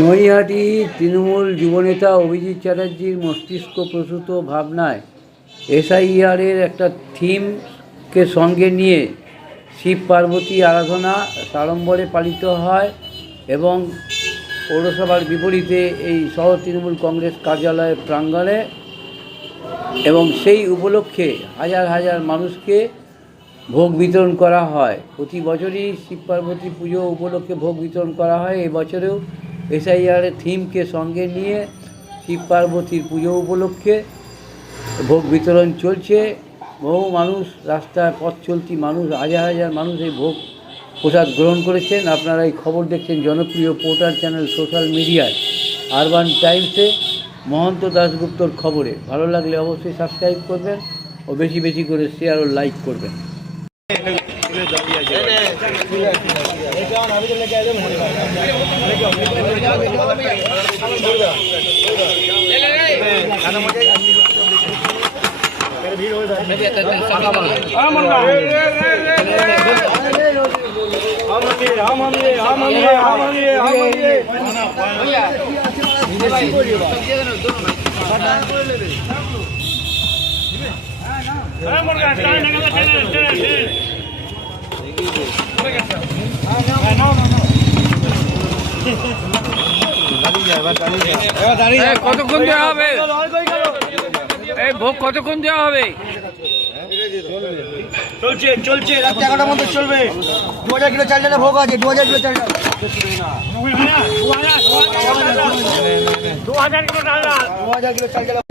নৈহাটি তৃণমূল যুবনেতা অভিজিৎ চ্যাটার্জির মস্তিষ্ক প্রসূত ভাবনায় এসআইআরের একটা থিমকে সঙ্গে নিয়ে শিব পার্বতী আরাধনা সাড়ম্বরে পালিত হয় এবং পৌরসভার বিপরীতে এই শহর তৃণমূল কংগ্রেস কার্যালয়ের প্রাঙ্গণে এবং সেই উপলক্ষে হাজার হাজার মানুষকে ভোগ বিতরণ করা হয়। প্রতি বছরই শিব পার্বতী পুজো উপলক্ষে ভোগ বিতরণ করা হয়। এবছরেও এসআইআরের থিমকে সঙ্গে নিয়ে শিব পার্বতীর পুজো উপলক্ষে ভোগ বিতরণ চলছে। বহু মানুষ রাস্তায় পথ চলতি মানুষ, হাজার হাজার মানুষ এই ভোগ প্রসাদ গ্রহণ করেছেন। আপনারা এই খবর দেখছেন জনপ্রিয় portal channel social media, urban টাইমসে Mahanta দাশগুপ্তর খবরে। ভালো লাগলে অবশ্যই সাবস্ক্রাইব করবেন ও বেশি বেশি করে শেয়ার ও লাইক করবেন। মুরগা টাইম টাইম টাইম কতক্ষণ দেওয়া হবে? এই ভোগ কতক্ষণ দেওয়া হবে? চলছে চলছে রাত্রি এগারোটার মধ্যে চলবে। দু হাজার কিলো চাল ভোগ আছে দু হাজার কিলো চাল দু হাজার কিলো চাল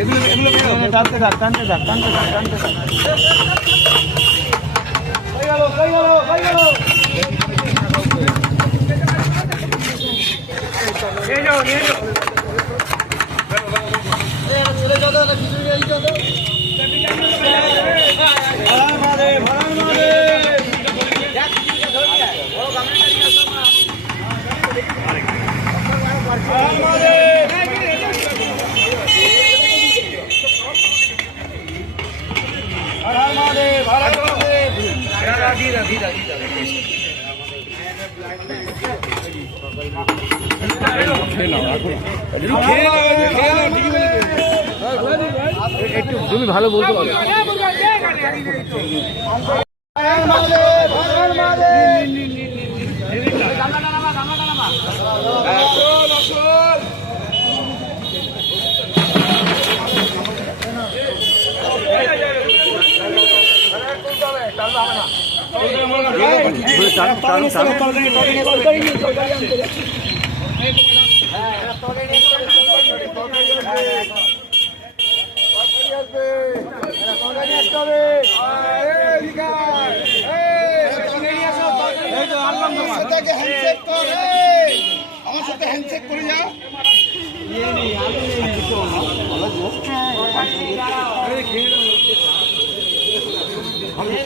এগুলো এগুলো টানতে থাক টানতে থাক টানতে থাক টানতে থাক। গেল, হয়ে গেল হয়ে গেল। নিয়ে যাও নিয়ে যাও। ভাড়া মারে মারে তুমি ভালো বলতে পারো মারে সাথে হ্যান্ডশেক কর এই।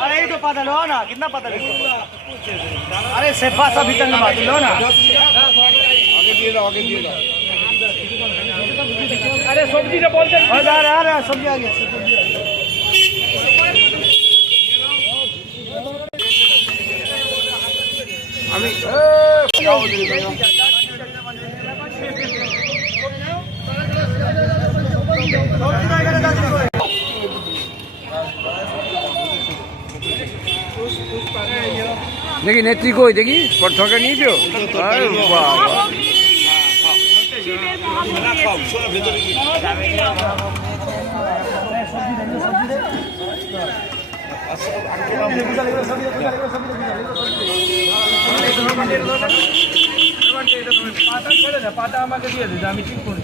अरे ये तो पता लो ना कितना पता अरे सेफा सा भीतर में बात लो ना आगे दिए लो आगे दिए लो अरे सब्जी का बोल दे अरे आ गया सब्जी आ गया আমি দেখি নেত্রী কই? দেখি সরকার নিয়েছো? পাতা আমাকে দিয়ে দিতে আমি ঠিক করি।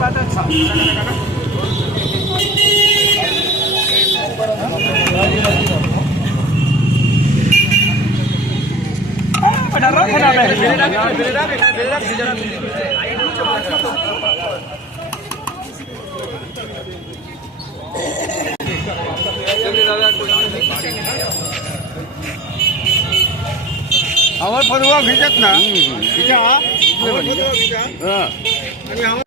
পাতা আমার ফটোয়া ভিজাত না ভিজা আমার ফটোয়া ভিজা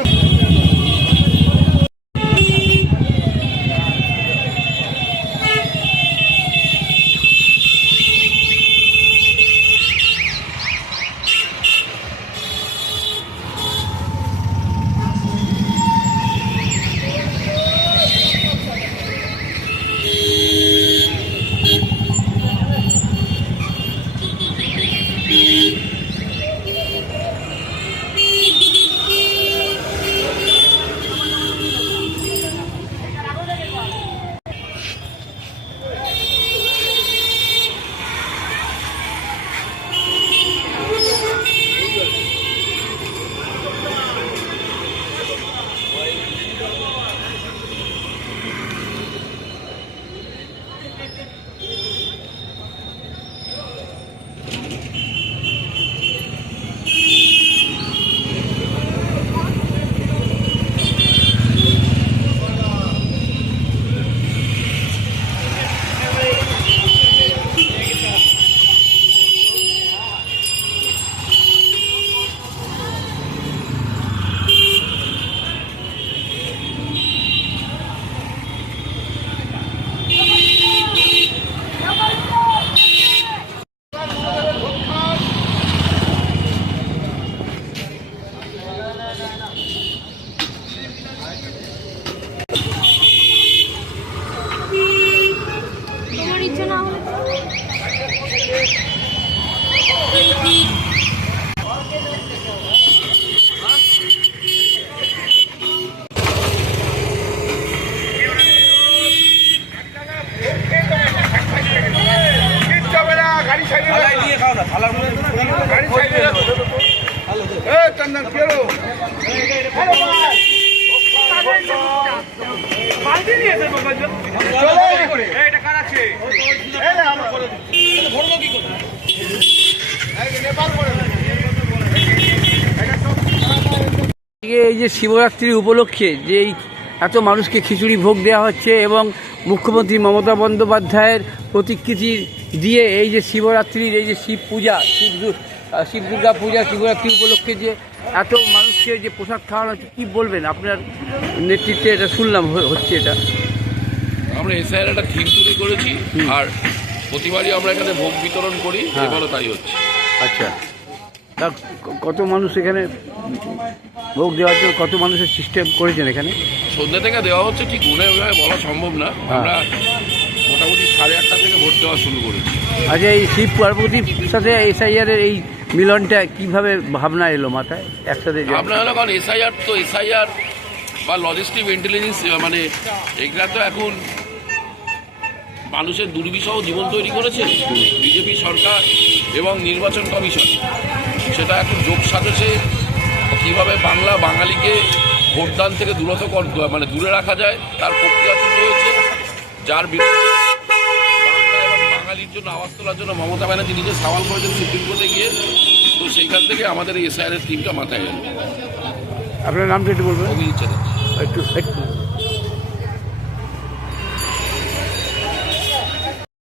এই যে শিবরাত্রি উপলক্ষে যে এত মানুষকে খিচুড়ি ভোগ দেওয়া হচ্ছে এবং মুখ্যমন্ত্রী মমতা বন্দ্যোপাধ্যায়ের প্রতিকৃতি দিয়ে এই যে শিবরাত্রির এই যে শিব পূজা শিব শিব দুর্গা পূজা শিবরাত্রি উপলক্ষে যে এত মানুষকে যে প্রসাদ খাওয়ানো হচ্ছে কী বলবেন? আপনার নেতৃত্বে এটা শুনলাম হচ্ছে এটা। আমরা এসআইয়ের একটা থিম তৈরি করেছি আর প্রতিবারই আমরা এখানে ভোগ বিতরণ করি হ্যাঁ। এবারও তাই হচ্ছে। আচ্ছা। তা কত মানুষ এখানে ভোগ দেওয়ার জন্য কত মানুষের সিস্টেম করেছেন এখানে? সন্ধ্যা থেকে দেওয়া হচ্ছে ঠিক ওইভাবে বলা সম্ভব না। আমরা মোটামুটি সাড়ে আটটা থেকে ভোট দেওয়া শুরু করেছি। আচ্ছা এই শিব পার্বতীর সাথে এসআইআর এর এই মিলনটা কীভাবে ভাবনা এলো মাথায়? একসাথে আপনার হলো কারণ এসআইআর তো এসআইআর বা লজিস্টিক ইন্টেলিজেন্স মানে এগুলা তো এখন মানুষের দুর্বিষহ জীবন তৈরি করেছে। বিজেপি সরকার এবং নির্বাচন কমিশন। সেটা এখন যোগ সাজেছে। কীভাবে বাংলা বাঙালিকে ভোটদান থেকে দূরত কর মানে দূরে রাখা যায় তার প্রক্রিয়া শুরু হয়েছে। যার বিরুদ্ধে বাংলা বাঙালির জন্য আওয়াজ তোলার জন্য মমতা ব্যানার্জি নিজে সওয়াল করেছেন সুপ্রিম কোর্টে গিয়ে। তো সেইখান থেকে আমাদের এই এসআইআর এর টিমটা মাথায় এলো। আপনার নামটা একটু বলবেন। একটু একটু